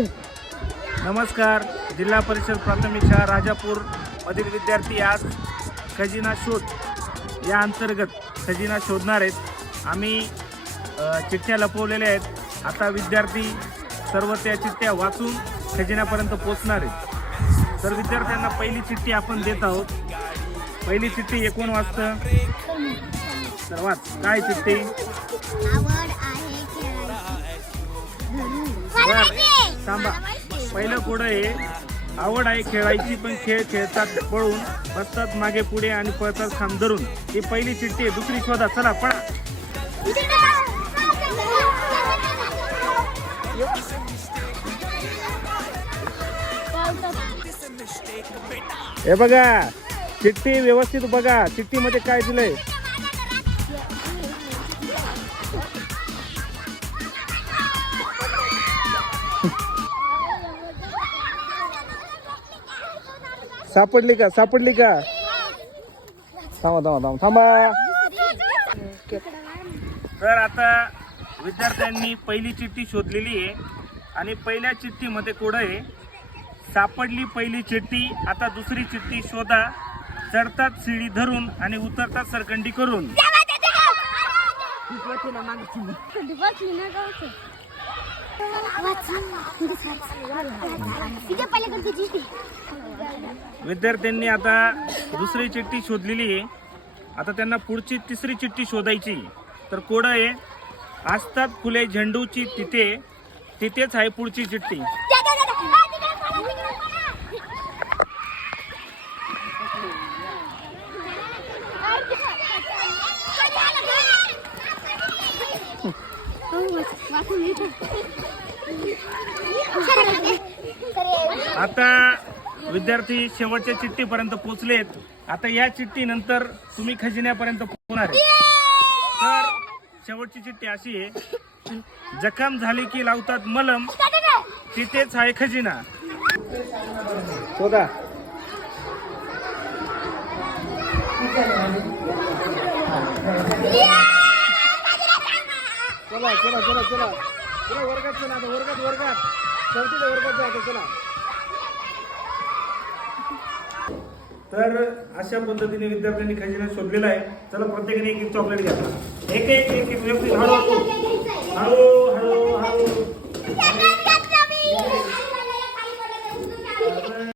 नमस्कार जिल्हा परिषद प्राथमिक शाळा राजापूर मधील विद्यार्थी आज खजिना शोध या अंतर्गत खजिना शोधणार आहेत. आम्ही चिठ्ठ्या लपवलेल्या आहेत. आता विद्यार्थी सर्व त्या चिठ्ठ्या वाचून खजिन्यापर्यंत पोचणार आहेत. तर विद्यार्थ्यांना पहिली चिठ्ठी आपण देत आहोत. पहिली चिठ्ठी एकूण वाजतं तर वाच. काय चिठ्ठी? थांबा. पहिलं कोड आहे? आवड आहे खेळायची पण खेळ खेळतात पळून बसतात मागे पुढे आणि पळतात खांब धरून. ही पहिली चिठ्ठी आहे. दुसरी शोधा. चला पळा. हे बघा चिठ्ठी व्यवस्थित बघा. चिठ्ठीमध्ये काय दिलंय? सापडली का? सापडली का? थांबा थांबा थांबा थांबा. तर आता विद्यार्थ्यांनी पहिली चिठ्ठी शोधलेली आहे आणि पहिल्या चिठ्ठीमध्ये कोड आहे? सापडली पहिली चिठ्ठी आता दुसरी चिठ्ठी शोधा. चढतात शिडी धरून आणि उतरतात सरकंडी करून तिथे पहिले करते चिठ्ठी. विद्यार्थ्यांनी आता दुसरी चिठ्ठी शोधलेली आहे. आता त्यांना पुढची तिसरी चिठ्ठी शोधायची तर कोड आहे असतात फुले झेंडूची तिथे तिथेच आहे पुढची चिठ्ठी. आता विद्यार्थी शेवटच्या चिठ्ठीपर्यंत पोहोचलेत आता या चिठ्ठीनंतर तुम्ही खजिन्यापर्यंत पोहोचणार तर शेवटची चिठ्ठी अशी आहे जखम झाली की लावतात मलम तिथेच आहे खजिना. शोधा. चला चला चला चला. चला वर्गात चला आता वर्गात वर्गात. चौथीच्या वर्गात जा आता चला. तर अशा पद्धतीने विद्यार्थ्यांनी खजिना शोधलेला आहे. चला प्रत्येकाने एक एक चॉकलेट घ्या. एक एक एक एक व्यक्ती हळू हळू.